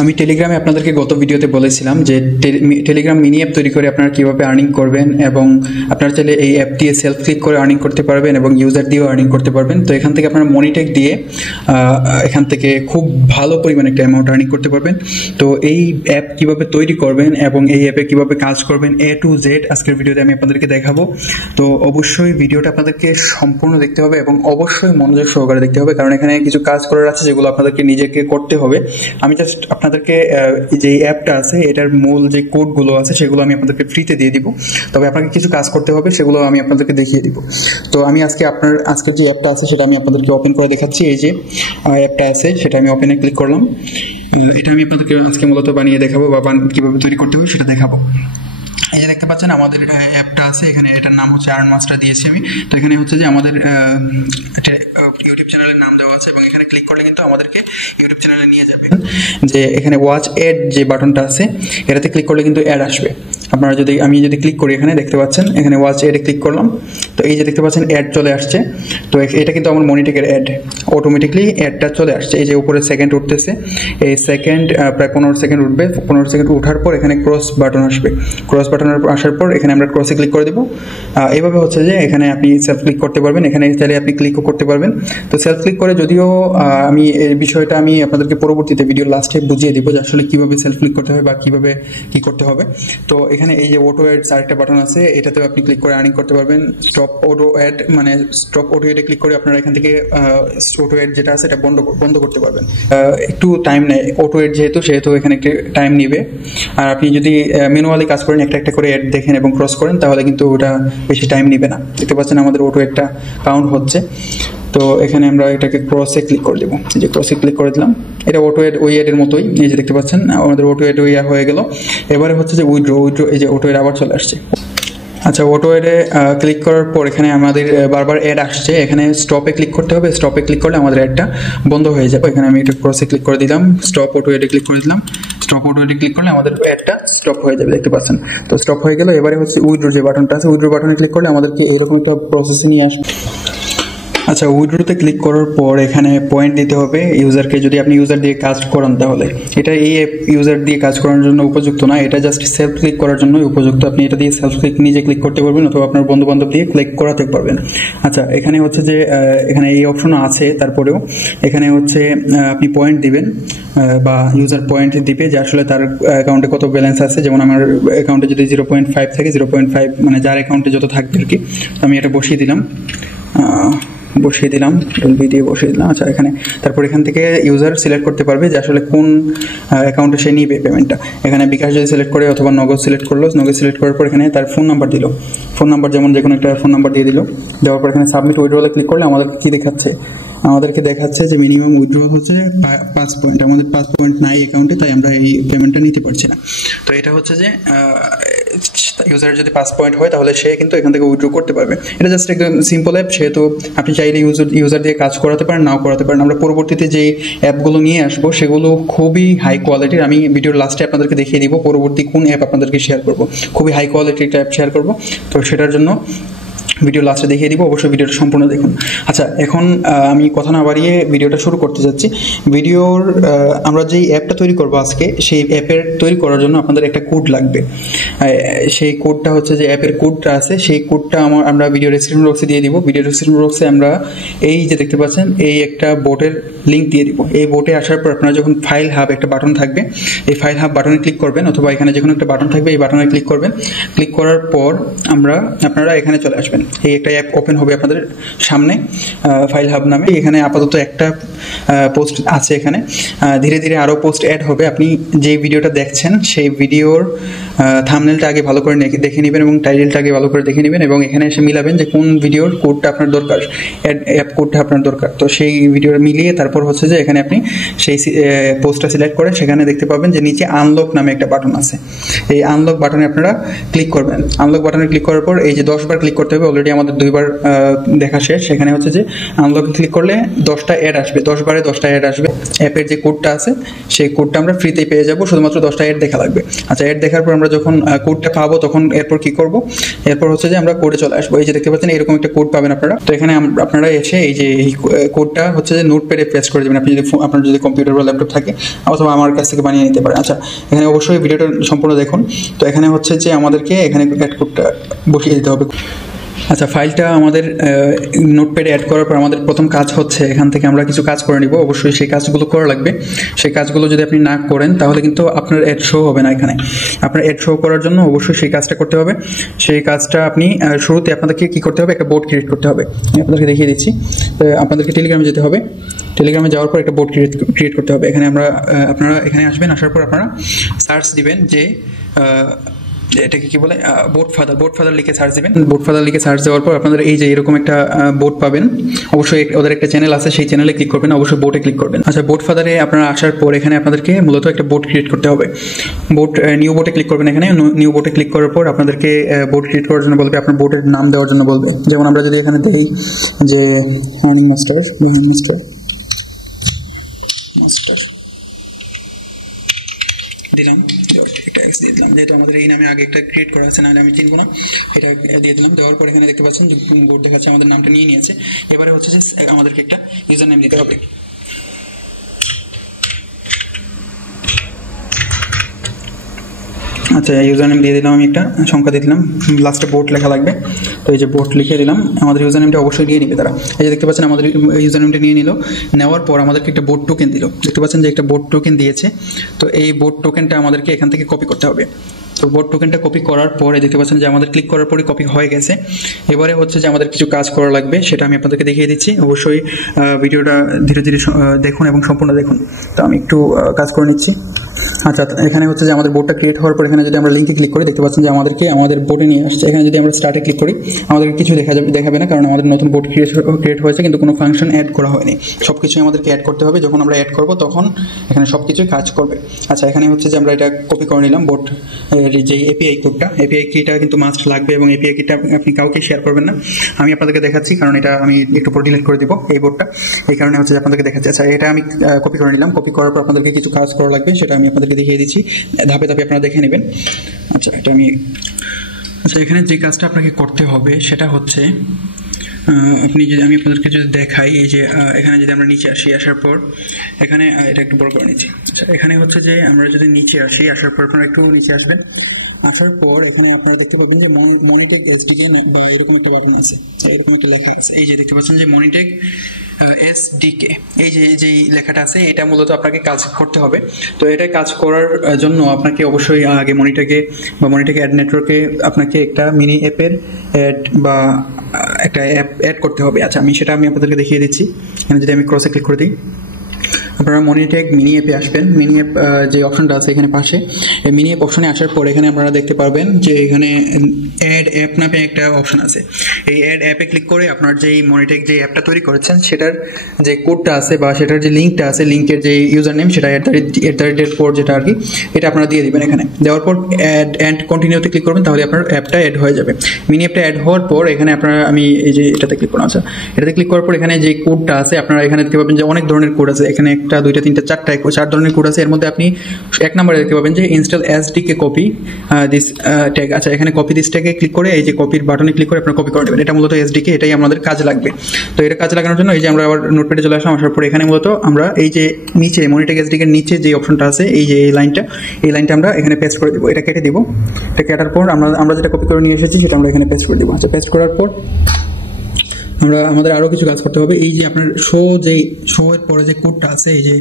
আমি টেলিগ্রামে আপনাদেরকে গত ভিডিওতে বলেছিলাম যে টেলিগ্রাম মিনি অ্যাপ তৈরি করে আপনারা কীভাবে আর্নিং করবেন এবং আপনারা চাইলে এই অ্যাপ দিয়ে সেলফ ক্লিক করে আর্নিং করতে পারবেন এবং ইউজার দিয়েও আর্নিং করতে পারবেন। তো এখান থেকে আপনারা মনিটেক দিয়ে এখান থেকে খুব ভালো পরিমাণে একটা অ্যামাউন্ট আর্নিং করতে পারবেন। তো এই অ্যাপ কীভাবে তৈরি করবেন এবং এই অ্যাপে কীভাবে কাজ করবেন A to Z আজকের ভিডিওতে আমি আপনাদেরকে দেখাবো। তো অবশ্যই ভিডিওটা আপনাদেরকে সম্পূর্ণ দেখতে হবে এবং অবশ্যই মনোযোগ সহকারে দেখতে হবে, কারণ এখানে কিছু কাজ করার আছে যেগুলো আপনাদেরকে নিজেকে করতে হবে। আমি জাস্ট আপনাদেরকে যে অ্যাপটা আছে এটার মূল যে কোডগুলো আছে সেগুলো আমি আপনাদেরকে ফ্রিতে দিয়ে দিব, তবে আপনাকে কিছু কাজ করতে হবে, সেগুলো আমি আপনাদেরকে দেখিয়ে দিব। তো আমি আজকের যে অ্যাপটা আছে সেটা আমি আপনাদেরকে ওপেন করে দেখাচ্ছি। এই যে অ্যাপটা আছে সেটা আমি ওপেনে ক্লিক করলাম। এটা আমি আপনাদেরকে আজকে মূলত বানিয়ে দেখাবো বা কীভাবে তৈরি করতে হবে সেটা দেখাবো। এই যে দেখতে পাচ্ছেন আমাদের অ্যাপটা আছে, এখানে এটার নাম হচ্ছে আর্ন মাস্টার দিয়েছি আমি। তো এখানে হচ্ছে যে আমাদের এটা ইউটিউব চ্যানেলের নাম দেওয়া আছে এবং এখানে ক্লিক করলে কিন্তু আমাদেরকে ইউটিউব চ্যানেলে নিয়ে যাবে। যে এখানে ওয়াচ অ্যাড যে বাটনটা আছে এটাতে ক্লিক করলে কিন্তু অ্যাড আসবে। আপনারা আমি যদি ক্লিক করি এখানে দেখতে পাচ্ছেন এখানে ওয়াচ অ্যাডে ক্লিক করলাম, তো এই যে দেখতে পাচ্ছেন অ্যাড চলে আসছে। তো এটা কিন্তু আমার মনিটেকের অ্যাড, অটোমেটিকলি অ্যাডটা চলে আসছে। এই যে উপরে সেকেন্ড উঠতেছে, এই সেকেন্ড প্রায় 15 সেকেন্ড উঠবে। 15 সেকেন্ড উঠার পর এখানে ক্রস বাটন আসবে। ক্রস বাটনের আসার পর এখানে আমরা ক্রসে ক্লিক করে দেবো। এইভাবে হচ্ছে যে এখানে আপনি সেলফ ক্লিক করতে পারবেন, এখানে চাইলে আপনি ক্লিকও করতে পারবেন। তো সেলফ ক্লিক করে যদিও আমি এই বিষয়টা আমি আপনাদেরকে পরবর্তীতে ভিডিও লাস্টে বুঝিয়ে দিব যে আসলে কীভাবে সেলফ ক্লিক করতে হবে বা কীভাবে কী করতে হবে। তো এখানে এই যে অটো অ্যাড আরেকটা বাটন আছে, এটাতেও আপনি ক্লিক করে আর্নিং করতে পারবেন। স্টপ অটো অ্যাড মানে স্টপ অটো অ্যাডে ক্লিক করে আপনারা এখান থেকে অটো অ্যাড যেটা আছে এটা বন্ধ করতে পারবেন। একটু টাইম নেয় অটো অ্যাড যেহেতু এখানে একটু টাইম নেবে। আর আপনি যদি ম্যানুয়ালি কাজ করেন একটা করে অ্যাড দেখেন এবং ক্রস করেন তাহলে কিন্তু ওটা বেশি টাইম নেবে না। দেখতে পাচ্ছেন আমাদের অটো অ্যাডটা কাউন্ট হচ্ছে। তো এখানে আমরা এটাকে ক্রসে ক্লিক করে দেবো। এই যে ক্রসে ক্লিক করে দিলাম, এটা অটো অ্যাড ওই অ্যাডের মতোই। এই যে দেখতে পাচ্ছেন আমাদের অটো অ্যাড ওই হয়ে গেল। এবারে হচ্ছে যে উইথড্র, এই যে অটো অ্যাড আবার চলে আসছে। আচ্ছা, অটো অ্যাডে ক্লিক করার পর এখানে আমাদের বারবার অ্যাড আসছে, এখানে স্টপে ক্লিক করতে হবে। স্টপে ক্লিক করলে আমাদের অ্যাডটা বন্ধ হয়ে যাবে। এখানে আমি এটা ক্রসে ক্লিক করে দিলাম, স্টপ অটো অ্যাডে ক্লিক করে দিলাম। স্টপ অটো অ্যাডে ক্লিক করলে আমাদের অ্যাডটা স্টপ হয়ে যাবে, দেখতে পাচ্ছেন। তো স্টপ হয়ে গেল। এবারে হচ্ছে উইথড্র যে বাটনটা আছে, উইথড্র বাটনে ক্লিক করলে আমাদেরকে এরকম একটা প্রসেসে নিয়ে আসবে। আচ্ছা, উইথড্রোতে ক্লিক করার পর এখানে পয়েন্ট দিতে হবে ইউজারকে, যদি আপনি ইউজার দিয়ে কাজ করান তাহলে। এটা এই অ্যাপ ইউজার দিয়ে কাজ করার জন্য উপযুক্ত না, এটা জাস্ট সেলফ ক্লিক করার জন্যই উপযুক্ত। আপনি এটা দিয়ে সেলফ ক্লিক নিজে ক্লিক করতে পারবেন অথবা আপনার বন্ধু বান্ধব দিয়ে ক্লিক করাতে পারবেন। আচ্ছা, এখানে হচ্ছে যে এখানে এই অপশনও আছে, তারপরেও এখানে হচ্ছে আপনি পয়েন্ট দিবেন বা ইউজার পয়েন্ট দিবে যে আসলে তার অ্যাকাউন্টে কত ব্যালেন্স আছে। যেমন আমার অ্যাকাউন্টে যদি 0.5 থাকে, 0.5 মানে যার অ্যাকাউন্টে যত থাকবে আর কি। আমি এটা বসিয়ে দিলাম এলবি দিয়ে বসিয়ে দিলাম। আচ্ছা, তারপর এখান থেকে ইউজার সিলেক্ট করতে পারবে যে আসলে কোন অ্যাকাউন্টে সে নিবে পেমেন্টটা। এখানে বিকাশ যদি সিলেক্ট করে অথবা নগদ সিলেক্ট করলো, নগদ সিলেক্ট করার পর এখানে তার ফোন নাম্বার দিল, ফোন নাম্বার যেমন যে কোনো একটা ফোন নাম্বার দিয়ে দিল। দেওয়ার পর এখানে সাবমিট উইথড্রলে ক্লিক করলে আমাদেরকে কি দেখাচ্ছে, আমাদেরকে দেখাচ্ছে যে মিনিমাম উইথড্রল হচ্ছে 5 পয়েন্ট। আমাদের 5 পয়েন্ট নাই অ্যাকাউন্টে, তাই আমরা এই পেমেন্টটা নিতে পারছি না। তো এটা হচ্ছে যে ইউজারের যদি 5 পয়েন্ট হয় তাহলে সে কিন্তু এখান থেকে উইথড্র করতে পারবে। এটা জাস্ট একদম সিম্পল অ্যাপ, সেহেতু আপনি চাইলে ইউজার দিয়ে কাজ করাতে পারেন, নাও করাতে পারেন। আমরা পরবর্তীতে যে অ্যাপগুলো নিয়ে আসবো সেগুলো খুবই হাই কোয়ালিটির। আমি ভিডিওর লাস্টে আপনাদেরকে দেখিয়ে দিব পরবর্তী কোন অ্যাপ আপনাদেরকে শেয়ার করবো। খুবই হাই কোয়ালিটির একটা অ্যাপ শেয়ার করবো, তো সেটার জন্য ভিডিও লাস্টে দেখিয়ে দিব, অবশ্যই ভিডিওটা সম্পূর্ণ দেখুন। আচ্ছা, এখন আমি কথা না বাড়িয়ে ভিডিওটা শুরু করতে যাচ্ছি। আমরা যেই অ্যাপটা তৈরি করব আজকে, সেই অ্যাপের তৈরি করার জন্য আপনাদের একটা কোড লাগবে। সেই কোডটা হচ্ছে যে অ্যাপের কোডটা আছে, সেই কোডটা আমরা ভিডিও ডেসক্রিপশন বক্সে দিয়ে দিব। ভিডিও ডেসক্রিপশন বক্সে আমরা এই যে দেখতে পাচ্ছেন এই একটা বোটের লিঙ্ক দিয়ে দিব। এই বোটে আসার পর আপনারা যখন ফাইল হাব একটা বাটন থাকবে, এই ফাইল হাব বাটনে ক্লিক করবেন অথবা এখানে যে কোনো একটা বাটন থাকবে, এই বাটনে ক্লিক করবেন। ক্লিক করার পর আপনারা এখানে চলে আসবেন। এই একটা অ্যাপ ওপেন হবে আপনাদের সামনে, ফাইল হাব নামে। এখানে আপাতত একটা পোস্ট আছে, এখানে ধীরে ধীরে আরও পোস্ট অ্যাড হবে। আপনি যে ভিডিওটা দেখছেন সেই ভিডিওর থাম্বনেলটা আগে ভালো করে দেখে নেবেন এবং টাইটেলটা আগে ভালো করে দেখে নেবেন এবং এখানে এসে মিলাবেন যে কোন ভিডিওর কোডটা আপনার দরকার, অ্যাপ কোডটা আপনার দরকার। তো সেই ভিডিওটা মিলিয়ে তারপর হচ্ছে যে এখানে আপনি সেই পোস্টটা সিলেক্ট করে সেখানে দেখতে পাবেন যে নিচে আনলক নামে একটা বাটন আছে। এই আনলক বাটনে আপনারা ক্লিক করবেন। আনলক বাটনে ক্লিক করার পর এই যে 10 বার ক্লিক করতে হবে, অলরেডি আমাদের 2বার দেখা শেষ। সেখানে হচ্ছে যে আনলকে ক্লিক করলে 10টা অ্যাড আসবে, 10 বারে 10টা অ্যাড আসবে। অ্যাপের যে কোডটা আছে সেই কোডটা আমরা ফ্রিতেই পেয়ে যাব, শুধুমাত্র 10টা অ্যাড দেখা লাগবে। আচ্ছা, অ্যাড দেখার পর আমরা যখন কোডটা পাবো তখন এরপর কি করব, এরপর হচ্ছে যে আমরা কোডে চলে আসবো। এই যে দেখতে পাচ্ছেন এরকম একটা কোড পাবেন আপনারা। তো এখানে আপনারা এসে এই যে এই কোডটা হচ্ছে যে নোটপ্যাডে পেস্ট করে দেবেন, আপনার যদি কম্পিউটার বা ল্যাপটপ থাকে, অথবা আমার কাছ থেকে বানিয়ে নিতে পারেন। আচ্ছা, এখানে অবশ্যই ভিডিওটা সম্পূর্ণ দেখুন। তো এখানে হচ্ছে যে আমাদেরকে এখানে অ্যাড কোডটা বসিয়ে দিতে হবে। আচ্ছা, ফাইলটা আমাদের নোটপ্যাডে অ্যাড করার পর আমাদের প্রথম কাজ হচ্ছে এখান থেকে আমরা কিছু কাজ করে নিব। অবশ্যই সেই কাজগুলো করা লাগবে। সেই কাজগুলো যদি আপনি না করেন তাহলে কিন্তু আপনার অ্যাড শো হবে না। এখানে আপনার অ্যাড শো করার জন্য অবশ্যই সেই কাজটা করতে হবে। সেই কাজটা আপনি শুরুতে আপনাদেরকে কী করতে হবে, একটা বোর্ড ক্রিয়েট করতে হবে। আমি আপনাদেরকে দেখিয়ে দিচ্ছি। আপনাদেরকে টেলিগ্রামে যেতে হবে। টেলিগ্রামে যাওয়ার পর একটা বোর্ড ক্রিয়েট করতে হবে। এখানে আপনারা এখানে আসবেন, আসার পর আপনারা সার্চ দিবেন যে এটাকে কি বলে, বোট ফাদার লিখে সার্চ দিবেন। বোট ফাদার লিখে সার্চ দেওয়ার পর আপনাদের এই যে এরকম একটা বোট পাবেন। অবশ্যই ওদের একটা চ্যানেল আছে, সেই চ্যানেলে ক্লিক করবেন, অবশ্যই বোটে ক্লিক করবেন। আচ্ছা, বোট ফাদারে আপনারা আসার পর এখানে আপনাদেরকে মূলত একটা বোট ক্রিয়েট করতে হবে। নিউ বোটে ক্লিক করবেন। এখানে নিউ বোটে ক্লিক করার পর আপনাদেরকে বোট ক্রিয়েট করার জন্য বলবে, আপনার বোটের নাম দেওয়ার জন্য বলবে। যেমন আমরা যদি এখানে দেই যে আর্নিং মাস্টার দিলাম, একটা এক্স দিয়ে দিলাম, যেহেতু আমাদের এই নামে আগে একটা ক্রিয়েট করা আছে, নাহলে আমি চিনবো না। এটা দিয়ে দিলাম। দেওয়ার পর এখানে দেখতে পাচ্ছেন যে বোর্ড দেখাচ্ছে আমাদের নামটা নিয়ে নিয়েছে। এবারে হচ্ছে যে আমাদেরকে একটা ইউজার নেম দিতে হবে। আচ্ছা, ইউজার নেম দিয়ে দিলাম, আমি একটা সংখ্যা দিয়ে দিলাম, লাস্টে বোট লেখা লাগবে। তো এই যে বোট লিখে দিলাম। আমাদের ইউজার নেমটা অবশ্যই নিয়ে নেবে তারা। এই যে দেখতে পাচ্ছেন আমাদের ইউজার নেমটা নিয়ে নিল। নেওয়ার পর আমাদেরকে একটা বোট টোকেন দিল। দেখতে পাচ্ছেন যে একটা বোট টোকেন দিয়েছে। তো এই বোট টোকেনটা আমাদেরকে এখান থেকে কপি করতে হবে। তো বোর্ড টোকেনটা কপি করার পরে দেখতে পাচ্ছেন যে আমাদের ক্লিক করার পরে কপি হয়ে গেছে। এবারে হচ্ছে যে আমাদের কিছু কাজ করা লাগবে, সেটা আমি আপনাদেরকে দেখিয়ে দিচ্ছি। অবশ্যই ভিডিওটা ধীরে ধীরে দেখুন এবং সম্পূর্ণ দেখুন। তো আমি একটু কাজ করে নিচ্ছি। আচ্ছা, এখানে হচ্ছে যে আমাদের বোর্ডটা ক্রিয়েট হওয়ার পর এখানে যদি আমরা লিঙ্কে ক্লিক করি, দেখতে পাচ্ছেন যে আমাদেরকে আমাদের বোর্ডে নিয়ে আসছে। এখানে যদি আমরা স্টার্টে ক্লিক করি আমাদেরকে কিছু দেখাবে না, কারণ আমাদের নতুন বোর্ড ক্রিয়েট হয়েছে, কিন্তু কোনো ফাংশন অ্যাড করা হয়নি। সব কিছুই আমাদেরকে অ্যাড করতে হবে। যখন আমরা অ্যাড করব তখন এখানে সব কিছুই কাজ করবে। আচ্ছা, এখানে হচ্ছে যে আমরা এটা কপি করে নিলাম। বোর্ড যে এপিআই কোডটা, এপিআই কিটা কিন্তু মাস্ট লাগবে, এবং এপিআই কিটা আপনি কাউকে শেয়ার করবেন না। আমি আপনাদেরকে দেখাচ্ছি, কারণ এটা আমি একটু পর ডিলিট করে দিব এই বোর্ডটা। এই কারণে হচ্ছে যে আপনাদেরকে দেখাচ্ছি। আচ্ছা, এটা আমি কপি করে নিলাম। কপি করার পর আপনাদেরকে কিছু কাজ করা লাগবে, সেটা আমি আপনাদেরকে দেখিয়ে দিচ্ছি। ধাপে ধাপে আপনারা দেখে নেবেন। আচ্ছা, এখানে যে কাজটা আপনাকে করতে হবে সেটা হচ্ছে আমি আপনাদেরকে যদি দেখাই, এই যে এখানে যদি আমরা নিচে আসি, আসার পর এখানে এটা একটু বড় করে নিচ্ছি। আচ্ছা, এখানে হচ্ছে যে আমরা যদি নিচে আসি, আসার পর আপনারা একটু নিচে আসবেন। আসার পর এখানে আপনারা দেখতে পাবেন যে মনিটেক এসডিকে বা এরকম একটা বাটন আছে, এরকম একটা লেখা আছে। এই যে দেখতে পাচ্ছেন যে মনিটেক এসডিকে, এই যে লেখাটা আছে, এটা মূলত আপনাকে কাজ করতে হবে। তো এটা কাজ করার জন্য আপনাকে অবশ্যই আগে মনিটেক অ্যাড নেটওয়ার্কে আপনাকে একটা মিনি অ্যাপের অ্যাড বা একটা অ্যাপ অ্যাড করতে হবে। আচ্ছা, আমি আপনাদেরকে দেখিয়ে দিচ্ছি। এখানে যদি আমি ক্রসে ক্লিক করে দিই, আপনারা মনিটেক মিনি অ্যাপে আসবেন। মিনি অ্যাপ যে অপশনটা আছে এখানে পাশে, এই মিনি অ্যাপ অপশনে আসার পর এখানে আপনারা দেখতে পারবেন যে এখানে অ্যাড অ্যাপ নামে একটা অপশন আছে। এই অ্যাড অ্যাপে ক্লিক করে আপনার যেই মনিটেক যে অ্যাপটা তৈরি করেছেন সেটার যে কোডটা আছে বা সেটার যে লিঙ্কটা আছে, লিঙ্কের যে ইউজার নেম সেটা @@ যেটা আর কি, এটা আপনারা দিয়ে দিবেন। এখানে দেওয়ার পর অ্যাড কন্টিনিউতে ক্লিক করবেন, তাহলে আপনার অ্যাপটা অ্যাড হয়ে যাবে। মিনি অ্যাপটা অ্যাড হওয়ার পর এখানে আমি এই যে এটাতে ক্লিক করলাম। আচ্ছা, এটাতে ক্লিক করার পর এখানে যে কোডটা আছে আপনারা এখানে দেখতে পাবেন যে অনেক ধরনের কোড আছে। এখানে 1 2 3 4 ধরনের কোড আছে। এর মধ্যে আপনি 1 নম্বরে দেখতে পাবেন যে install SDK copy this tag. আচ্ছা, এখানে কপি দিস ট্যাগে ক্লিক করে এই যে কপির বাটনে ক্লিক করে আপনারা কপি করে নেবেন। এটা মূলত এসডিকে, এটাই আমাদের কাজে লাগবে। তো এটা কাজে লাগানোর জন্য এই যে আমরা আবার নোটপ্যাডে চলে আসলাম। আসার পর এখানে মূলত আমরা এই যে নিচে মনিটেক এসডিকে নিচে যে অপশনটা আছে, এই যে এই লাইনটা আমরা এখানে পেস্ট করে দেবো। এটা কেটে দিব। এটা কাটার পর আমরা যেটা কপি করে নিয়ে এসেছি সেটা আমরা এখানে পেস্ট করে দেবো। আচ্ছা, পেস্ট করার পর আমাদের আরও কিছু কাজ করতে হবে। এই যে আপনার শো এর পরে যে কোডটা আছে, এই যে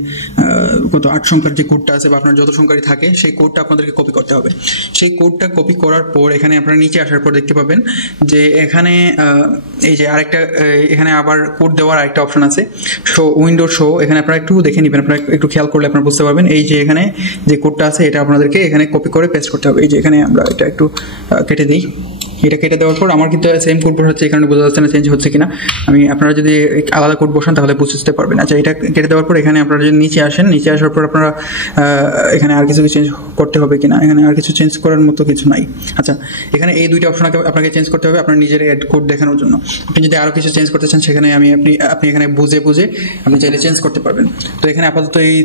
8 সংখ্যার যে কোডটা আছে বা আপনার যত সংখ্যারই থাকে, সেই কোডটা আপনাদেরকে কপি করতে হবে। সেই কোডটা কপি করার পর এখানে আপনারা নিচে আসার পর দেখতে পাবেন যে এখানে এই যে আরেকটা এখানে আবার কোড দেওয়ার আরেকটা অপশন আছে, উইন্ডো শো। এখানে আপনারা একটু দেখে নেবেন, আপনারা একটু খেয়াল করলে আপনারা বুঝতে পারবেন। এই যে এখানে যে কোডটা আছে এটা আপনাদেরকে এখানে কপি করে পেস্ট করতে হবে। এই যে এখানে আমরা এটা একটু কেটে দিই। এটা কেটে দেওয়ার পর আমার কিন্তু সেম কোড বসাচ্ছে, এই কারণে বোঝা যাচ্ছে না চেঞ্জ হচ্ছে কিনা। আপনারা যদি আলাদা কোড বসান তাহলে বুঝতে পারবেন। আচ্ছা, এটা কেটে দেওয়ার পর এখানে আপনারা যদি নিচে আসেন, নিচে আসার পর আপনারা এখানে আর কিছু চেঞ্জ করতে হবে কিনা, এখানে আর কিছু চেঞ্জ করার মতো কিছু নাই। আচ্ছা, এখানে এই দুইটা অপশন আপনাকে চেঞ্জ করতে হবে আপনার নিজের অ্যাড কোড দেখানোর জন্য। আপনি যদি আরও কিছু চেঞ্জ করতে চান সেখানে আপনি এখানে বুঝে আপনি চাইলে চেঞ্জ করতে পারবেন। তো এখানে আপাতত এই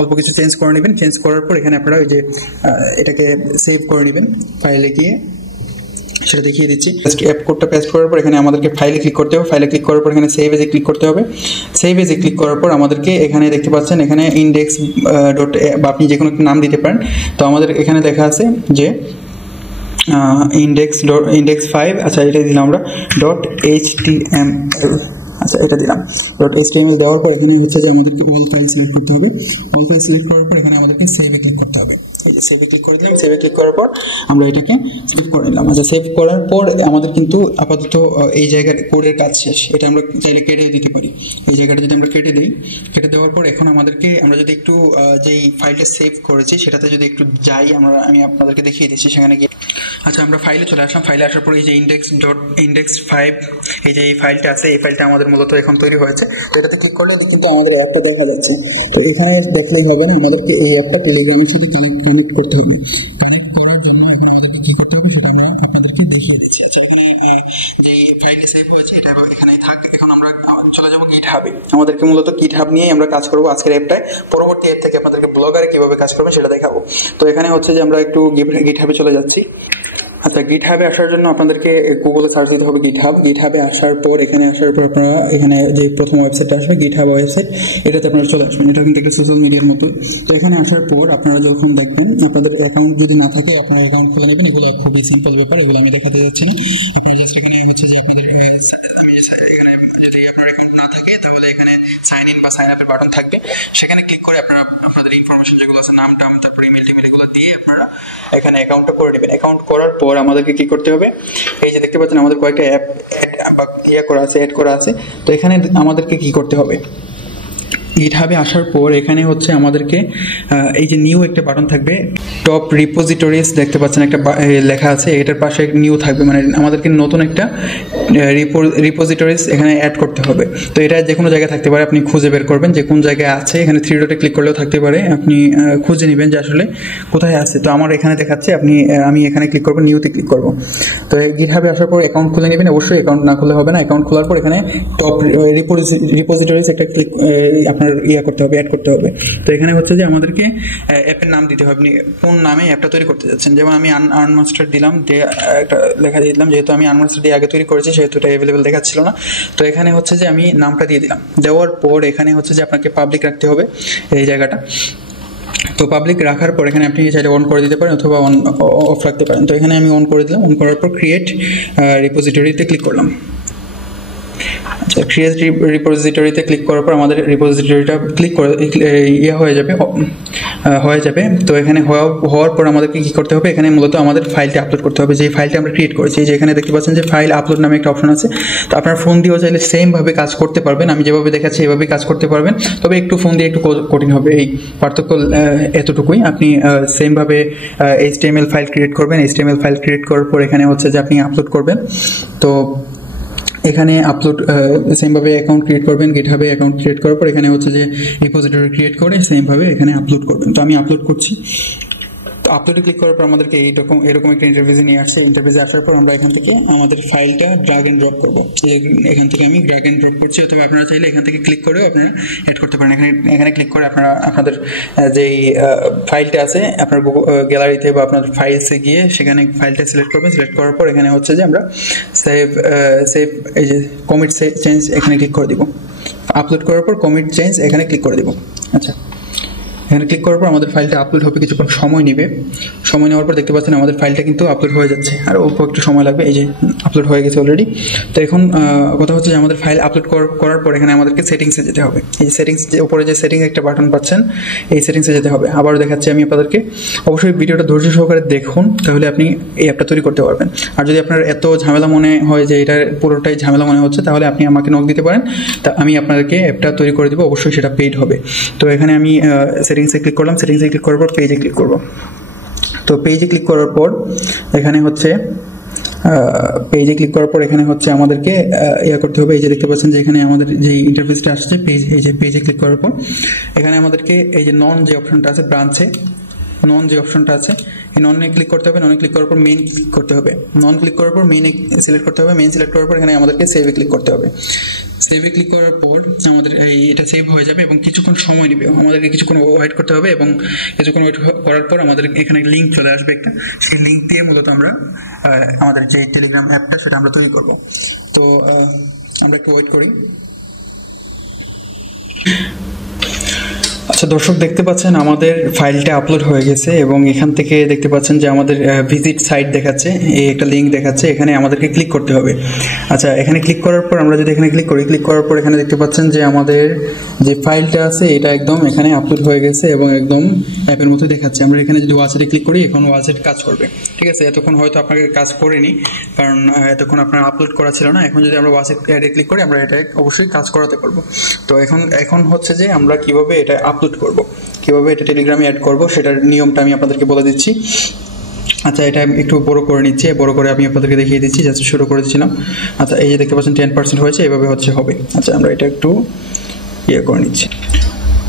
অল্প কিছু চেঞ্জ করে নেবেন। চেঞ্জ করার পর এখানে আপনারা ওই যে এটাকে সেভ করে নেবেন ফাইলে গিয়ে, সেটা দেখিয়ে দিচ্ছি। অ্যাপ কোডটা পেস্ট করার পর এখানে আমাদেরকে ফাইলে ক্লিক করতে হবে। ফাইলে ক্লিক করার পর এখানে সেভ এজে ক্লিক করতে হবে। সেভ এজে ক্লিক করার পর আমাদেরকে এখানে দেখতে পাচ্ছেন এখানে ইন্ডেক্স ডট, বা আপনি যে কোনো একটা নাম দিতে পারেন। তো আমাদের এখানে দেখা আছে যে ইন্ডেক্স 5, আচ্ছা এটা দিলাম আমরা .html, আচ্ছা এটা দিলাম .html দেওয়ার পর এখানে হচ্ছে যে আমাদেরকে অল ফাইল সিলেক্ট করতে হবে। অল ফাইল সিলেক্ট করার পর এখানে আমাদেরকে সেভে ক্লিক করতে হবে। এই যে সেভে ক্লিক করে দিলাম। সেভে ক্লিক করার পর আমরা এটাকে সেভ করে নিলাম। আচ্ছা, সেভ করার পর আমাদের কিন্তু আপাতত এই জায়গার কোডের কাজ শেষ। এটা আমরা চাইলে কেটে দিতে পারি। এই জায়গাটা যদি আমরা কেটে দিই, কেটে দেওয়ার পর এখন আমরা যদি একটু যেই ফাইলটা সেভ করেছি সেটাতে যদি একটু যাই, আমি আপনাদেরকে দেখিয়ে দিচ্ছি সেখানে গিয়ে। আচ্ছা, আমরা ফাইলে চলে আসলাম। ফাইলে আসার পর এই যে index.index5 এই যে এই ফাইলটা আছে, এই ফাইলটা আমাদের মূলত এখন তৈরি হয়েছে। তো এটাতে ক্লিক করলে কিন্তু আমাদের অ্যাপটা দেখা যাচ্ছে। তো এখানে দেখলেই হবে না, আমাদেরকে এই অ্যাপটা টেলিগ্রামের সাথে কানেক্ট করতে হবে। কানেক্ট করার জন্য এখন আমাদেরকে কি করতে হবে সেটা আমরা আপনাদেরকে দেখিয়ে দিচ্ছি। আচ্ছা, এখানে যে ফাইলটা সেভ হয়েছে এটা এখানেই থাক। এখন আমরা চলে যাবো গিটহাবে। আমাদেরকে মূলত গিটহাব নিয়েই আমরা কাজ করবো আজকের অ্যাপটায়। পরবর্তী অ্যাপ থেকে আপনাদেরকে ব্লগারে কিভাবে কাজ করবেন সেটা দেখাবো। তো এখানে হচ্ছে যে আমরা একটু গিটহাবে চলে যাচ্ছি। আচ্ছা, গিটহাবে আসার জন্য আপনাদেরকে গুগলে সার্চ দিতে হবে গিটহাব। গিটহাবে আসার পর আপনারা এখানে যে প্রথম ওয়েবসাইটটা আসবে গিটহাব ওয়েবসাইট, এটাতে আপনারা চলে আসবেন। এটা কিন্তু একটা সোশ্যাল মিডিয়ার মতো। তো এখানে আসার পর আপনারা যখন দেখবেন আপনাদের অ্যাকাউন্ট যদি না থাকে আপনারা অ্যাকাউন্ট খুলে নেবেন। এগুলো খুবই সিম্পল ব্যাপার, এগুলো আমি দেখাতে যাচ্ছি না। সাইন ইন বা সাইন আপের বাটন থাকবে, সেখানে ক্লিক করে আপনারা আপনাদের ইনফরমেশন যেগুলো আছে, নাম টাম, তারপর ইমেল টিমেল, এগুলো দিয়ে আপনারা এখানে অ্যাকাউন্টটা করে নেবেন। অ্যাকাউন্ট করার পর আমাদেরকে কি করতে হবে, এই যে দেখতে পাচ্ছেন আমাদের কয়েকটা অ্যাপ অ্যাড করা আছে। তো এখানে আমাদেরকে কি করতে হবে, গিটহাবে আসার পর এখানে হচ্ছে আমাদেরকে এই যে নিউ একটা বাটন থাকবে, টপ রিপোজিটরিজ দেখতে পাচ্ছেন একটা লেখা আছে, এটার পাশে নিউ থাকবে, মানে আমাদেরকে নতুন একটা রিপোজিটরিজ এখানে অ্যাড করতে হবে। তো এটা যে কোনো জায়গায় থাকতে পারে, আপনি খুঁজে বের করবেন যে কোন জায়গায় আছে। এখানে 3 ডটে ক্লিক করলেও থাকতে পারে, আপনি খুঁজে নেবেন যে আসলে কোথায় আছে। তো আমার এখানে দেখাচ্ছে, আমি এখানে ক্লিক করবো, নিউতে ক্লিক করব। তো গিটহাবে আসার পর অ্যাকাউন্ট খুলে নেবেন। অবশ্যই অ্যাকাউন্ট না খুলে হবে না। অ্যাকাউন্ট খোলার পর এখানে টপ রিপোজিটরিজ একটা ক্লিক আপনার করতে হবে, অ্যাড করতে হবে। তো এখানে হচ্ছে যে আমাদেরকে অ্যাপের নাম দিতে হবে, আপনি কোন নামে অ্যাপটা তৈরি করতে যাচ্ছেন। যেমন আমি আর্নমাস্টার দিলাম, একটা লেখা দিয়ে দিলাম, যেহেতু আমি আর্নমাস্টার দিয়ে আগে তৈরি করেছি সেহেতু এটা অ্যাভেলেবেল দেখাচ্ছিল না। তো এখানে হচ্ছে যে আমি নামটা দিয়ে দিলাম। দেওয়ার পর এখানে হচ্ছে যে আপনাকে পাবলিক রাখতে হবে এই জায়গাটা। তো পাবলিক রাখার পর এখানে আপনি চাইলে অন করে দিতে পারেন অথবা অফ রাখতে পারেন। তো এখানে আমি অন করে দিলাম। অন করার পর ক্রিয়েট রিপোজিটরিতে ক্লিক করলাম। ক্রিয়েট রিপোজিটরিতে ক্লিক করার পর আমাদের রিপোজিটরিটা ক্লিক করে হয়ে যাবে। তো এখানে হওয়ার পর আমাদেরকে কি করতে হবে, এখানে মূলত আমাদের ফাইলটা আপলোড করতে হবে, যে ফাইলটা আমরা ক্রিয়েট করেছি। যে এখানে দেখতে পাচ্ছেন যে ফাইল আপলোড নামে একটা অপশন আছে। তো আপনার ফোন দিয়েও চাইলে সেমভাবে কাজ করতে পারবেন, আমি যেভাবে দেখাচ্ছি এভাবেই কাজ করতে পারবেন। তবে একটু ফোন দিয়ে একটু কঠিন হবে, এই পার্থক্য এতটুকুই। আপনি সেমভাবে HTML ফাইল ক্রিয়েট করবেন। HTML ফাইল ক্রিয়েট করার পর এখানে হচ্ছে যে আপনি আপলোড করবেন। তো এখানে আপলোড সেমভাবে অ্যাকাউন্ট ক্রিয়েট করবেন। গিটহাবে অ্যাকাউন্ট ক্রিয়েট করার পর এখানে হচ্ছে যে রিপোজিটরি ক্রিয়েট করে সেমভাবে এখানে আপলোড করবেন। তো আমি আপলোড করছি। তো আপলোডে ক্লিক করার পর আমাদেরকে এরকম একটা ইন্টারফেসে নিয়ে আসছে। ইন্টারফেসে আসার পর আমরা এখান থেকে আমাদের ফাইলটা ড্রাগ এন্ড ড্রপ করবো। এখান থেকে আমি ড্রাগ এন্ড ড্রপ করছি, অথবা আপনারা চাইলে এখান থেকে ক্লিক করেও আপনারা অ্যাড করতে পারেন। এখানে ক্লিক করে আপনারা আপনাদের যেই ফাইলটা আছে আপনার গ্যালারিতে বা আপনার ফাইলসে গিয়ে সেখানে ফাইলটা সিলেক্ট করবেন। সিলেক্ট করার পর এখানে হচ্ছে যে আমরা সেভ এই যে কমিট চেঞ্জ এখানে ক্লিক করে দিব। আপলোড করার পর কমিট চেঞ্জ এখানে ক্লিক করে দিব। আচ্ছা, এখানে ক্লিক করার পর আমাদের ফাইলটা আপলোড হবে, কিছুক্ষণ সময় নেবে। সময় নেওয়ার পর দেখতে পাচ্ছেন আমাদের ফাইলটা কিন্তু আপলোড হয়ে যাচ্ছে, আর অল্প একটু সময় লাগবে। এই যে আপলোড হয়ে গেছে অলরেডি। তো এখন কথা হচ্ছে যে আমাদের ফাইল আপলোড করার পর এখানে আমাদেরকে সেটিংসে যেতে হবে। এই সেটিংস উপরে যে সেটিংস একটা বাটন পাচ্ছেন, এই সেটিংসে যেতে হবে। আবারও দেখাচ্ছি আমি আপনাদেরকে। অবশ্যই ভিডিওটা ধৈর্য সহকারে দেখুন, তাহলে আপনি এই অ্যাপটা তৈরি করতে পারবেন। আর যদি আপনার এত ঝামেলা মনে হয় যে এটা পুরোটাই ঝামেলা মনে হচ্ছে, তাহলে আপনি আমাকে নক দিতে পারেন। তা আমি আপনাদেরকে অ্যাপটা তৈরি করে দেবো। অবশ্যই সেটা পেইড হবে। তো এখানে আমি সেটিংসে ক্লিক করলাম। সেটিংসে ক্লিক করার পর পেজে ক্লিক করব। তো পেজে ক্লিক করার পর এখানে হচ্ছে পেজে ক্লিক করার পর এখানে হচ্ছে আমাদেরকে ইয়া করতে হবে। এই যে দেখতে পাচ্ছেন যে এখানে আমাদের যে ইন্টারফেসটা আসছে পেজ, এই যে পেজে ক্লিক করার পর এখানে আমাদেরকে এই যে নন যে অপশনটা আছে ব্রাঞ্চে নন যে অপশনটা আছে এই ননে ক্লিক করতে হবে। ননে ক্লিক করার পর মেইন ক্লিক করতে হবে। নন ক্লিক করার পর মেইনে সিলেক্ট করতে হবে। মেইন সিলেক্ট করার পর এখানে আমাদেরকে সেভে ক্লিক করতে হবে। সেভে ক্লিক করার পর আমাদের এটা সেভ হয়ে যাবে এবং কিছুক্ষণ সময় নেবে, আমাদেরকে কিছুক্ষণ ওয়েট করতে হবে এবং কিছুক্ষণ ওয়েট করার পর আমাদের এখানে লিঙ্ক চলে আসবে একটা, সেই লিঙ্ক দিয়ে মূলত আমরা আমাদের যে টেলিগ্রাম অ্যাপটা সেটা আমরা তৈরি করব। তো আমরা একটু ওয়েট করি। আচ্ছা দর্শক, দেখতে পাচ্ছেন আমাদের ফাইলটা আপলোড হয়ে গেছে এবং এখান থেকে দেখতে পাচ্ছেন যে আমাদের ভিজিট সাইট দেখাচ্ছে, এই একটা লিঙ্ক দেখাচ্ছে, এখানে আমাদেরকে ক্লিক করতে হবে। আচ্ছা এখানে ক্লিক করার পর আমরা যদি এখানে ক্লিক করি, ক্লিক করার পর এখানে দেখতে পাচ্ছেন যে আমাদের যে ফাইলটা আছে এটা একদম এখানে আপলোড হয়ে গেছে এবং একদম অ্যাপের মতো দেখাচ্ছে। আমরা এখানে যদি ওয়াচেটে ক্লিক করি এখন ওয়াচেট কাজ করবে, ঠিক আছে। এতক্ষণ হয়তো আপনাকে কাজ করেনি কারণ এতক্ষণ আপনার আপলোড করা ছিল না। এখন যদি আমরা ওয়াচেটে ক্লিক করি আমরা এটা অবশ্যই কাজ করাতে পারবো। তো এখন হচ্ছে যে আমরা কিভাবে এটা আপলোড করব, কিভাবে এটা টেলিগ্রামে অ্যাড করব সেটার নিয়মটা আমি আপনাদেরকে বলে দিচ্ছি। আচ্ছা এটা একটু বড় করে নিচ্ছি, বড় করে আমি আপনাদেরকে দেখিয়ে দিচ্ছি, জাস্ট শুরু করে দিচ্ছিলাম। আচ্ছা এই যে দেখতে পাচ্ছেন 10% হয়েছে, এভাবে হবে। আচ্ছা আমরা এটা একটু করে নিচ্ছি।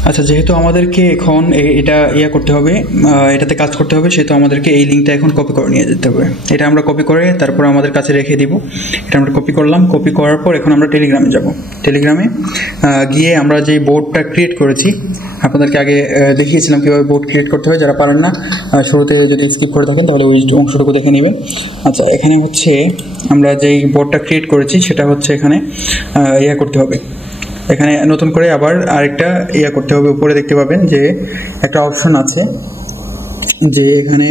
আচ্ছা যেহেতু আমাদেরকে এখন এটা করতে হবে, এটাতে কাজ করতে হবে, সেহেতু আমাদেরকে এই লিঙ্কটা এখন কপি করে নিয়ে যেতে হবে। এটা আমরা কপি করে তারপর আমাদের কাছে রেখে দিব। এটা আমরা কপি করলাম। কপি করার পর এখন আমরা টেলিগ্রামে যাব। টেলিগ্রামে গিয়ে আমরা যে বোর্ডটা ক্রিয়েট করেছি, আপনাদেরকে আগে দেখিয়েছিলাম কীভাবে বোর্ড ক্রিয়েট করতে হয়। যারা পারেন না শুরুতে যদি স্কিপ করে থাকেন তাহলে ওই অংশটুকু দেখে নেবেন। আচ্ছা এখানে হচ্ছে আমরা যেই বোর্ডটা ক্রিয়েট করেছি সেটা হচ্ছে এখানে করতে হবে। এখানে নতুন করে আবার আরেকটা করতে হবে। উপরে দেখতে পাবেন যে একটা অপশন আছে, যে এখানে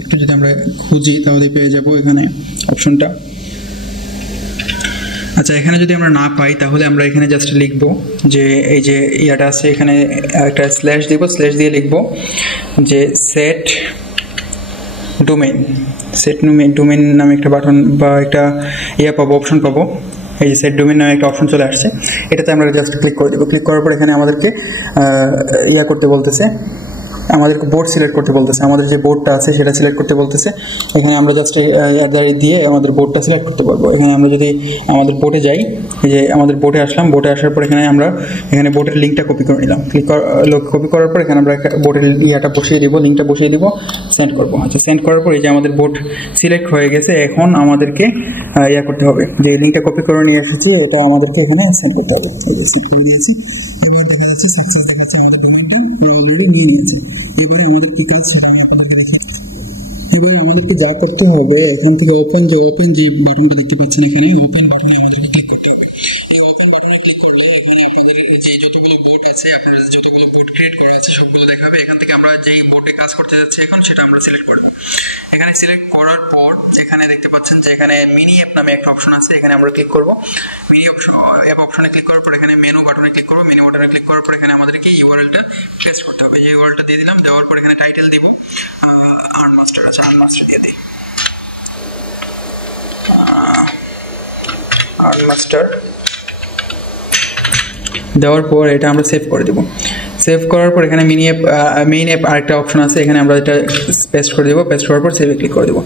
একটু যদি আমরা খুঁজি তাহলে পেয়ে যাব এখানে অপশনটা। আচ্ছা এখানে যদি আমরা না পাই তাহলে আমরা এখানে জাস্ট লিখব যে এই যে ইয়াটা আছে, এখানে একটা স্ল্যাশ দিব, স্ল্যাশ দিয়ে লিখব যে সেট ডোমেইন নামে একটা বাটন বা একটা পাবো, অপশন পাবো। এই যে সেট ডোমেইন নামে একটা অপশন চলে আসছে, এটাতে আমরা জাস্ট ক্লিক করে দেবো। ক্লিক করার পর এখানে আমাদেরকে করতে বলতেছে, আমাদেরকে বোর্ড সিলেক্ট করতে বলতেছে। আমাদের যে বোর্ডটা আছে সেটা সিলেক্ট করতে বলতেছে। এখানে আমরা জাস্ট দিয়ে আমাদের বোর্ডটা সিলেক্ট করতে পারবো। এখানে আমরা যদি আমাদের বোর্ডে যাই, এই যে আমাদের বোর্ডে আসলাম, বোর্ডে আসার পর এখানে বোর্ডের লিঙ্কটা কপি করে নিলাম। কপি করার পর এখানে আমরা বোর্ডের বসিয়ে দিব, লিঙ্কটা বসিয়ে দিব, সেন্ড করবো। আচ্ছা সেন্ড করার পর এই যে আমাদের বোর্ড সিলেক্ট হয়ে গেছে। এখন আমাদেরকে করতে হবে, যে লিঙ্কটা কপি করে নিয়ে এসেছি এটা আমাদেরকে এখানে সেন্ড করতে হবে। এই যে সেন্ড করে দিয়েছি, এবার দেখা যাচ্ছে সাকসেস দেখাচ্ছে, আমাদের ডোমেইনটা অলরেডি নিয়ে নিয়েছে। এবারে আমাদের কি কাজ সেটা আমি আপনাদেরকে দেখাচ্ছি। এবারে আমাদেরকে যা করতে হবে, এখান থেকে ওপেন যে বাটনটা দেখতে পাচ্ছেন, এখানে ওপেন বাটনে আমাদেরকে ক্লিক করতে হবে। এই ওপেন বাটনে ক্লিক করলে এখানে আপনাদের যে যতগুলো বোর্ড আছে, আপনাদের যতগুলো বোর্ড ক্রিয়েট করা আছে সবগুলো দেখাবে। এখান থেকে আমরা যেই বোর্ডে কাজ করতে যাচ্ছি এখন সেটা আমরা সিলেক্ট করব। এখানে সিলেক্ট করার পর এখানে দেখতে পাচ্ছেন যে এখানে মিনি অ্যাপ নামে একটা অপশন আছে, এখানে আমরা ক্লিক করব। মিনি অ্যাপ অপশনে ক্লিক করার পর এখানে মেনু বাটনে ক্লিক করব। মেনু বাটনে ক্লিক করার পর এখানে আমাদেরকে ইউআরএলটা পেস্ট করতে হবে। যে ইউআরএলটা দিয়ে দিলাম, দেওয়ার পর এখানে টাইটেল দিব আর্নমাস্টার। আচ্ছা আর্নমাস্টার দিয়ে দিই, আর্নমাস্টার দেওয়ার পর এটা আমরা সেভ করে দেব। সেভ করার পর এখানে মেইন অ্যাপ আরেকটা অপশন আছে, এখানে আমরা এটা পেস্ট করে দেবো। পেস্ট করার পর সেভে ক্লিক করে দেবো।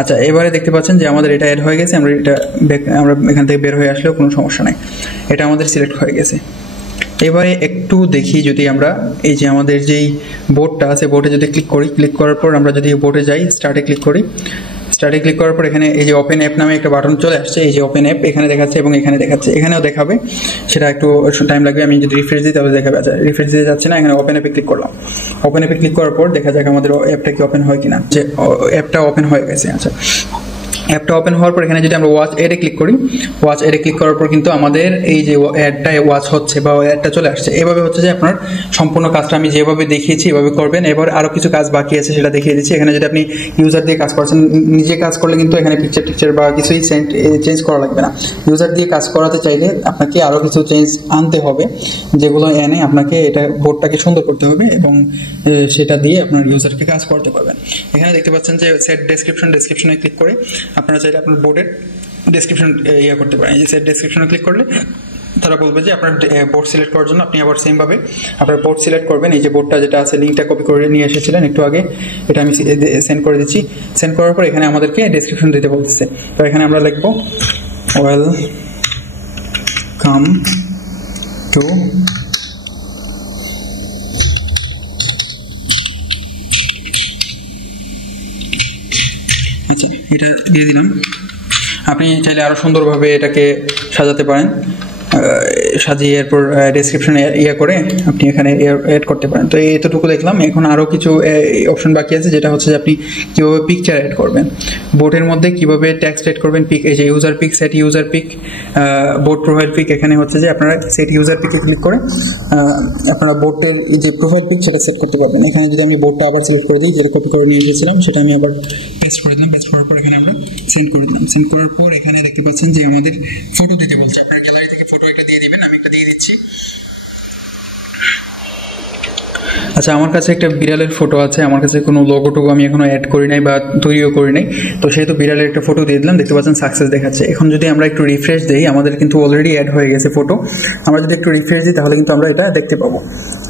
আচ্ছা এবারে দেখতে পাচ্ছেন যে আমাদের এটা অ্যাড হয়ে গেছে। আমরা এখান থেকে বের হয়ে আসলেও কোনো সমস্যা নাই, এটা আমাদের সিলেক্ট হয়ে গেছে। এবারে একটু দেখি, যদি আমরা এই যে আমাদের যেই বোর্ডটা আছে বোর্ডে যদি ক্লিক করি, ক্লিক করার পর আমরা যদি বোর্ডে যাই, স্টার্টে ক্লিক করি, স্টার্টে ক্লিক করার পর এখানে এই যে ওপেন অ্যাপ নামে একটা বাটন চলে আসছে। এই যে ওপেন অ্যাপ এখানে দেখাচ্ছে এবং এখানে দেখাচ্ছে, এখানেও দেখাবে, সেটা একটু টাইম লাগবে। আমি যদি রিফ্রেশ দিই তাহলে দেখাবে। আচ্ছা রিফ্রেশ দিতে যাচ্ছে না, এখানে ওপেন অ্যাপে ক্লিক করলাম। ওপেন অ্যাপে ক্লিক করার পর দেখা যাক আমাদের অ্যাপটা কি ওপেন হয় কিনা। যে অ্যাপটা ওপেন হয়ে গেছে। আচ্ছা অ্যাপটা ওপেন হওয়ার পর এখানে যদি আমরা ওয়াচ এডে ক্লিক করি, ওয়াচ এডে ক্লিক করার পর কিন্তু আমাদের এই যে অ্যাডটা ওয়াচ হচ্ছে বা অ্যাডটা চলে আসছে। এভাবে হচ্ছে যে আপনার সম্পূর্ণ কাজটা আমি যেভাবে দেখিয়েছি এভাবে করবেন। এবার আরও কিছু কাজ বাকি আছে সেটা দেখিয়ে দিচ্ছি। এখানে যদি আপনি ইউজার দিয়ে কাজ করছেন, নিজে কাজ করলে কিন্তু এখানে পিকচার বা কিছুই চেঞ্জ করা লাগবে না। ইউজার দিয়ে কাজ করাতে চাইলে আপনাকে আরও কিছু চেঞ্জ আনতে হবে, যেগুলো এনে আপনাকে এটা বোর্ডটাকে সুন্দর করতে হবে এবং সেটা দিয়ে আপনার ইউজারকে কাজ করতে পারবেন। এখানে দেখতে পাচ্ছেন যে সেট ডেসক্রিপশনে ক্লিক করে আপনারা চাইলে আপনার বোর্ডের ডেসক্রিপশন করতে পারেন। এই যে সেট ডেসক্রিপশনে ক্লিক করলে তারা বলবে যে আপনার বোর্ড সিলেক্ট করার জন্য আপনি আবার সেম ভাবে আপনার বোর্ড সিলেক্ট করবেন। এই যে বোর্ডটা যেটা আছে লিঙ্কটা কপি করে নিয়ে এসেছিলেন একটু আগে, এটা আমি সেন্ড করে দিচ্ছি। সেন্ড করার পর এখানে আমাদেরকে ডেসক্রিপশন দিতে বলতেছে। তো এখানে আমরা লিখবো ওয়েলকাম টু এটা দিয়ে দিলাম। আপনি চাইলে আরো সুন্দরভাবে এটাকে সাজাতে পারেন, সাজিয়ে এরপর ডেসক্রিপশনে করে আপনি এখানে অ্যাড করতে পারেন। তো এতটুকু দেখলাম। এখন আরও কিছু অপশন বাকি আছে, যেটা হচ্ছে যে আপনি কীভাবে পিকচার অ্যাড করবেন, বোর্ডের মধ্যে কীভাবে টেক্সট অ্যাড করবেন। পিক, এই যে user pic, set user pic, board profile pic. এখানে হচ্ছে যে আপনারা সেট ইউজার পিকে ক্লিক করে আপনারা বোর্ডের যে প্রোফাইল পিক সেটা সেট করতে পারবেন। এখানে যদি আমি বোর্ডটা আবার সিলেক্ট করে দিই, যেটা কপি করে নিয়ে এসেছিলাম সেটা আমি আবার পেস্ট করে দিলাম। পেস্ট করার পর এখানে আমরা সেন্ড করে দিলাম। সেন্ড করার পর এখানে দেখতে পাচ্ছেন যে আমাদের ফটো দিতে বলছে। আপনার গ্যালারি থেকে ফটো একটা দিয়ে দিবেন। আমি একটা দিয়ে দিচ্ছি। আচ্ছা, আমার কাছে একটা বিড়ালের ফটো আছে, আমার কাছে কোনো লোগোটুকু আমি এখনো অ্যাড করি নাই বা তৈরিও করি নাই। তো সেহেতু বিড়ালের একটা ফটো দিয়ে দিলাম। দেখতে পাচ্ছেন সাকসেস দেখাচ্ছে। এখন যদি আমরা একটু রিফ্রেশ দিই, আমাদের কিন্তু অলরেডি অ্যাড হয়ে গেছে ফটো। আমরা যদি একটু রিফ্রেশ দিই তাহলে কিন্তু আমরা এটা দেখতে পাবো।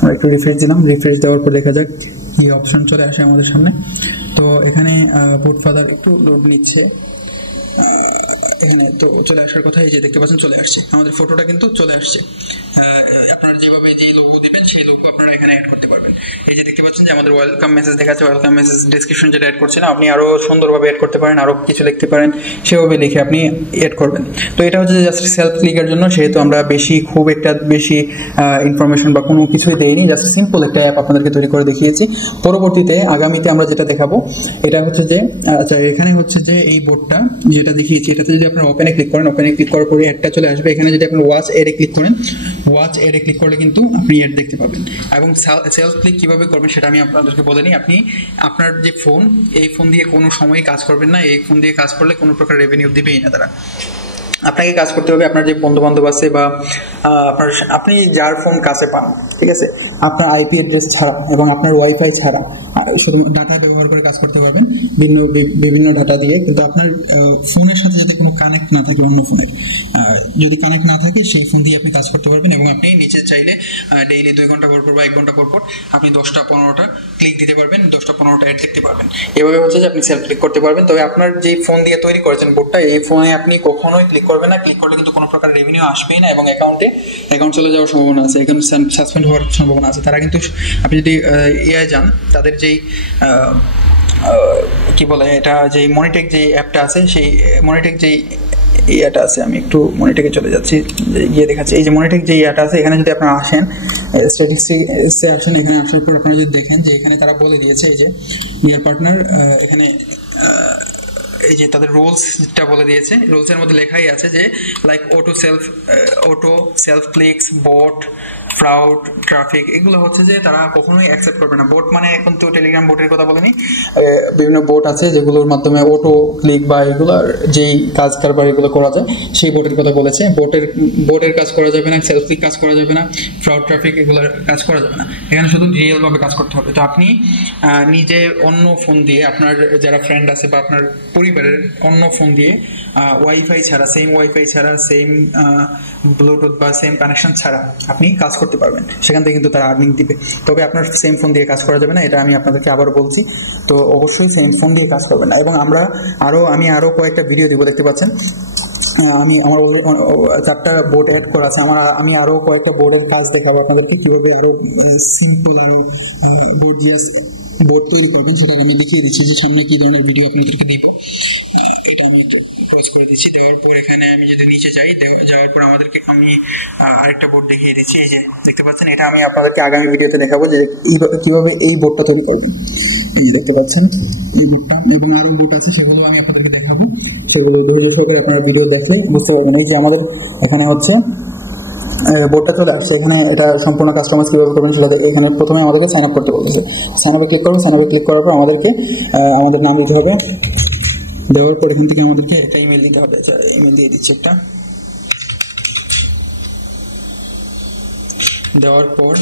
আমরা একটু রিফ্রেশ দিলাম। রিফ্রেশ দেওয়ার পর দেখা যাক কি অপশন চলে আসে আমাদের সামনে। তো এখানে বোর্ড ফাদার একটু লোড নিচ্ছে। এখানে তো চলে আসার কথা, এই যে দেখতে পাচ্ছেন চলে আসছে, আমাদের ফটোটা কিন্তু চলে আসছে। আপনারা যেভাবে যে লোগো দিবেন সেই লোগো আপনারা এখানে অ্যাড করতে পারবেন। এই যে দেখতে পাচ্ছেন যে আমাদের ওয়েলকাম মেসেজ দেখাচ্ছে। ওয়েলকাম মেসেজ ডেসক্রিপশন যেটা অ্যাড করছেন আপনি আরও সুন্দরভাবে অ্যাড করতে পারেন, আরও কিছু লিখতে পারেন, সেভাবে লিখে আপনি অ্যাড করবেন। তো এটা হচ্ছে জাস্ট সেলফ ক্লিকের জন্য, সেহেতু আমরা খুব একটা বেশি ইনফরমেশন বা কোনো কিছুই দেইনি, জাস্ট সিম্পল একটা অ্যাপ আপনাদেরকে তৈরি করে দেখিয়েছি। পরবর্তীতে আগামীতে আমরা যেটা দেখাবো এটা হচ্ছে যে, আচ্ছা এখানে হচ্ছে যে এই বোর্ডটা যেটা দেখিয়েছি, এটাতে যদি আপনারা ওপেনে ক্লিক করেন, ওপেনে ক্লিক করার পরে অ্যাডটা চলে আসবে। এখানে যদি আপনি ওয়াচ এডে ক্লিক করেন, ওয়াচ এডে ক্লিক করলে কিন্তু আপনি অ্যাড দেখতে পাবেন। এবং সেলফ ক্লিক কিভাবে করবেন সেটা আমি আপনাদেরকে বলে নিই। আপনি আপনার যে ফোন, এই ফোন দিয়ে কোনো সময় কাজ করবেন না। এই ফোন দিয়ে কাজ করলে কোনো প্রকার রেভিনিউ দিবেই না তারা। আপনাকে কাজ করতে হবে আপনার যে বন্ধু বান্ধব আছে বা আপনি যার ফোন কাছে পান, ঠিক আছে, আপনার আইপি অ্যাড্রেস ছাড়া এবং আপনার ওয়াইফাই ছাড়া শুধু ডাটা ব্যবহার করে কাজ করতে পারবেন, বিভিন্ন ডাটা দিয়ে। কিন্তু আপনার ফোনের সাথে যাতে কোনো কানেক্ট না থাকে, অন্য ফোনের যদি কানেক্ট না থাকে সেই ফোন দিয়ে আপনি কাজ করতে পারবেন। এবং আপনি নিচে চাইলে ডেইলি 2 ঘন্টা পর বা 1 ঘন্টা পর আপনি 10টা-15টা ক্লিক দিতে পারবেন, 10টা-15টা অ্যাড দেখতে পারবেন। এভাবে হচ্ছে যে আপনি সেলফ ক্লিক করতে পারবেন। তবে আপনার যে ফোন দিয়ে তৈরি করেছেন বোর্ডটা, এই ফোনে আপনি কখনোই ক্লিক করবেন না। ক্লিক করলে কিন্তু কোনো প্রকার রেভিনিউ আসবেই না এবং অ্যাকাউন্ট চলে যাওয়ার সম্ভাবনা আছে, অ্যাকাউন্ট সাসপেন্ড হওয়ার সম্ভাবনা আছে। তারা কিন্তু আপনি যদি এআই যান, তাদের যেই কি বলে এটা, যে মনিটেক যে অ্যাপটা আছে, সেই মনিটেক যেই ইয়াটা আছে, আমি একটু মনিটেকে চলে যাচ্ছি, গিয়ে দেখাচ্ছি। এই যে মনিটেক যে ইয়াটা আছে, এখানে যদি আপনারা আসেন, স্ট্যাটিস্টিক্সে আসেন, এখানে আসার পর আপনারা যদি দেখেন যে এখানে তারা বলে দিয়েছে এই যে ডিয়ার পার্টনার, এখানে এই যে তাদের রুলসটা বলে দিয়েছে। রুলসের মধ্যে লেখাই আছে যে লাইক অটো সেলফ ক্লিকস, বট, ফ্রাউড, ট্রাফিক, এগুলো হচ্ছে যে তারা কখনোই অ্যাকসেপ্ট করবে না। বোট মানে এখন তো টেলিগ্রাম বোটের কথা বলেনি, বিভিন্ন বোট আছে যেগুলোর মাধ্যমে অটো ক্লিক বা এগুলোর যেই কাজ কারবার এগুলো করা যায়, সেই বোটের কথা বলেছে। বোটের কাজ করা যাবে না, সেলফ ক্লিক কাজ করা যাবে না, ফ্রাউড, ট্রাফিক এগুলোর কাজ করা যাবে না। এখানে শুধু রিয়েল ভাবে কাজ করতে হবে। তো আপনি নিজে অন্য ফোন দিয়ে, আপনার যারা ফ্রেন্ড আছে বা আপনার পরিবারের অন্য ফোন দিয়ে ওয়াইফাই ছাড়া, সেম ব্লুটুথ বা সেম কানেকশন ছাড়া আপনি কাজ করতে পারবেন। সেখান থেকে কিন্তু তারা আর্নিং দিবে। তবে আপনার সেম ফোন দিয়ে কাজ করা যাবে না, এটা আমি আপনাদেরকে আবার বলছি। তো অবশ্যই সেম ফোন দিয়ে কাজ করবেন না। এবং আমি আরো কয়েকটা ভিডিও দিব, দেখতে পাচ্ছেন আমার 4টা বোর্ড অ্যাড করা আছে। আমি আরো কয়েকটা বোর্ডের কাজ দেখাবো আপনাদেরকে, কিভাবে আরো সিম্পল আরো বোর্ড তৈরি করবেন, সেটা আমি দেখিয়ে দিচ্ছি যে সামনে কি ধরনের ভিডিও আপনাদেরকে দিব। এটা আমি পজ করে দিচ্ছি। দেওয়ার পর এখানে আমি যদি নিচে যাই, যাওয়ার পর আমাদেরকে আমি আরেকটা বোর্ড দেখিয়ে দিচ্ছি। এই যে দেখতে পাচ্ছেন, এটা আমি আপনাদেরকে আগামী ভিডিওতে দেখাবো যে কিভাবে এই বোর্ডটা তৈরি করবেন। এই যে দেখতে পাচ্ছেন এই বোর্ডটা, এবং আরো বোর্ড আছে, সেগুলো আমি আপনাদেরকে দেখাবো। সেগুলো ধৈর্য সহকারে আপনারা ভিডিও দেখলেই বুঝতে পারবেন। এই যে আমাদের এখানে হচ্ছে বোর্ডটা চলে আসছে। এখানে এটা সম্পূর্ণ কাস্টমাইজ কিভাবে করবেন সেটা এখানে প্রথমে আমাদেরকে সাইন আপ করতে বলতেছে। সাইন আপে ক্লিক করবো। সাইন আপে ক্লিক করার পর আমাদেরকে আমাদের নাম দিতে হবে। দেওয়ার পর এখান থেকে আমাদেরকে একটা ইমেল দিতে হবে। আচ্ছা, ইমেল দিয়ে দিচ্ছি একটা। দেওয়ার পর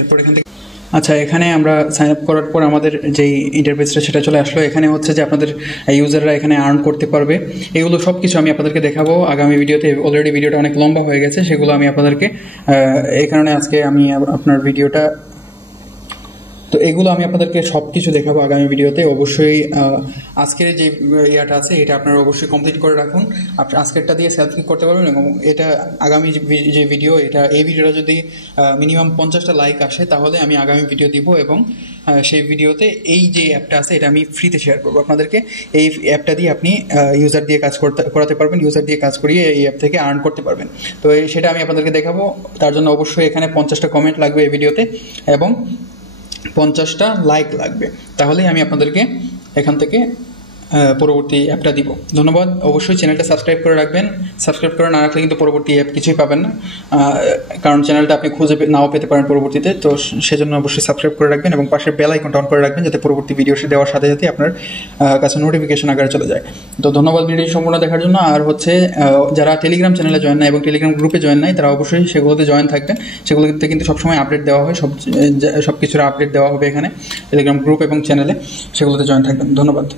এরপর এখান থেকে আচ্ছা, এখানে আমরা সাইন আপ করার পর আমাদের যেই ইন্টারফেসটা সেটা চলে আসলো। এখানে হচ্ছে যে আপনাদের ইউজাররা এখানে আর্ন করতে পারবে। এগুলো সব কিছু আমি আপনাদেরকে দেখাবো আগামী ভিডিওতে। অলরেডি ভিডিওটা অনেক লম্বা হয়ে গেছে, সেগুলো আমি আপনাদেরকে এই কারণে আজকে আমি আপনার ভিডিওটা, তো এগুলো আমি আপনাদেরকে সব কিছু দেখাবো আগামী ভিডিওতে। অবশ্যই আজকের যে ইয়াটা আছে এটা আপনারা অবশ্যই কমপ্লিট করে রাখুন। আজকেরটা দিয়ে সেলফ ক্লিক করতে পারবেন এবং এটা আগামী যে ভিডিও, এই ভিডিওটা যদি মিনিমাম 50টা লাইক আসে তাহলে আমি আগামী ভিডিও দিব এবং সেই ভিডিওতে এই যে অ্যাপটা আছে এটা আমি ফ্রিতে শেয়ার করবো আপনাদেরকে। এই অ্যাপটা দিয়ে আপনি ইউজার দিয়ে কাজ করাতে পারবেন, ইউজার দিয়ে কাজ করিয়ে এই অ্যাপ থেকে আর্ন করতে পারবেন। তো সেটা আমি আপনাদেরকে দেখাবো। তার জন্য অবশ্যই এখানে 50টা কমেন্ট লাগবে এই ভিডিওতে এবং 50টা লাইক লাগবে, তাহলেই আমি আপনাদেরকে এখান থেকে পরবর্তী অ্যাপটা দিব। ধন্যবাদ। অবশ্যই চ্যানেলটা সাবস্ক্রাইব করে রাখবেন। সাবস্ক্রাইব করে না রাখলে কিন্তু পরবর্তী অ্যাপ কিছুই পাবেন না, কারণ চ্যানেলটা আপনি খুঁজে নাও পেতে পারেন পরবর্তীতে। তো সেজন্য অবশ্যই সাবস্ক্রাইব করে রাখবেন এবং পাশের বেল আইকনটা অন করে রাখবেন যাতে পরবর্তী ভিডিও দেওয়ার সাথে সাথে আপনার কাছে নোটিফিকেশন আকারে চলে যায়। তো ধন্যবাদ ভিডিও সম্পূর্ণ দেখার জন্য। আর হচ্ছে যারা টেলিগ্রাম চ্যানেলে জয়েন নাই এবং টেলিগ্রাম গ্রুপে জয়েন নাই তারা অবশ্যই সেগুলোতে জয়েন থাকবেন। সেগুলোতে কিন্তু সবসময় আপডেট দেওয়া হয়, সব কিছুর আপডেট দেওয়া হবে এখানে টেলিগ্রাম গ্রুপ এবং চ্যানেলে। সেগুলোতে জয়েন থাকবেন। ধন্যবাদ।